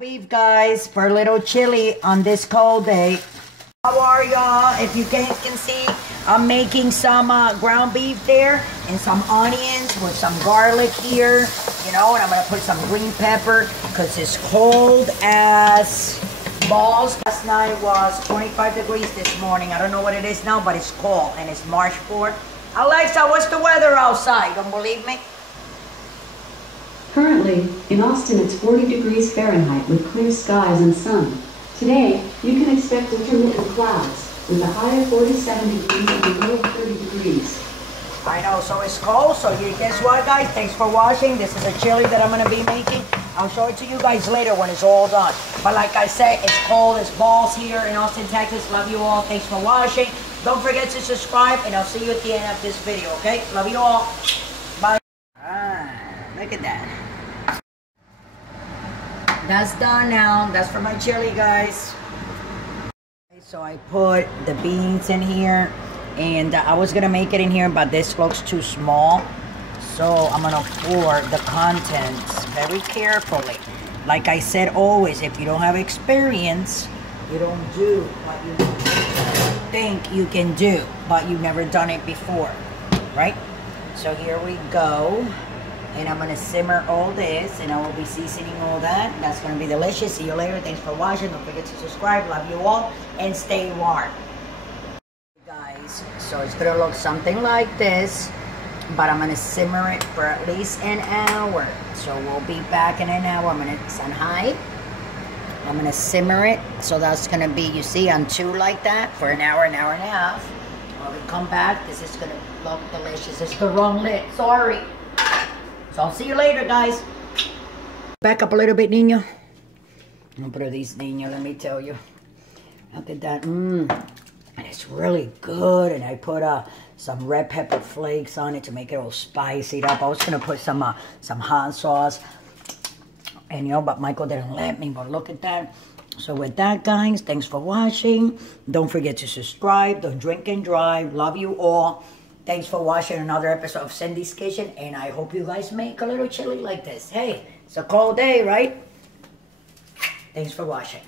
Beef, guys, for a little chili on this cold day. How are y'all? If you guys can see, I'm making some ground beef there and some onions with some garlic here, you know, and I'm gonna put some green pepper because it's cold as balls. Last night was 25 degrees this morning. I don't know what it is now, but it's cold and it's March 4th. Alexa, what's the weather outside? Don't believe me? Currently, in Austin, it's 40 degrees Fahrenheit with clear skies and sun. Today, you can expect intermittent clouds with a high of 47 degrees and a low of 30 degrees. I know, so it's cold. So you guess what, guys? Thanks for watching. This is a chili that I'm going to be making. I'll show it to you guys later when it's all done. But like I said, it's cold as balls here in Austin, Texas. Love you all. Thanks for watching. Don't forget to subscribe, and I'll see you at the end of this video, okay? Love you all. Bye. Look at that. That's done now. That's for my chili, guys. So I put the beans in here, and I was gonna make it in here, but this looks too small. So I'm gonna pour the contents very carefully. Like I said always, if you don't have experience, you don't do what you think you can do, but you've never done it before, right? So here we go. And I'm gonna simmer all this, and I will be seasoning all that. That's gonna be delicious. See you later. Thanks for watching. Don't forget to subscribe. Love you all, and stay warm. Guys, so it's gonna look something like this, but I'm gonna simmer it for at least an hour. So we'll be back in an hour. I'm gonna on high. I'm gonna simmer it. So that's gonna be, you see, on 2 like that for an hour and a half. When we come back, this is gonna look delicious. It's the wrong lid. Sorry. So I'll see you later, guys. Back up a little bit, niño. I'm gonna put these, niño, let me tell you. Look at that. And it's really good. And I put some red pepper flakes on it to make it all spiced up. I was gonna put some hot sauce. And, you know, but Michael didn't let me. But look at that. So with that, guys, thanks for watching. Don't forget to subscribe. Don't drink and drive. Love you all. Thanks for watching another episode of Cindy's Kitchen, and I hope you guys make a little chili like this. Hey, it's a cold day, right? Thanks for watching.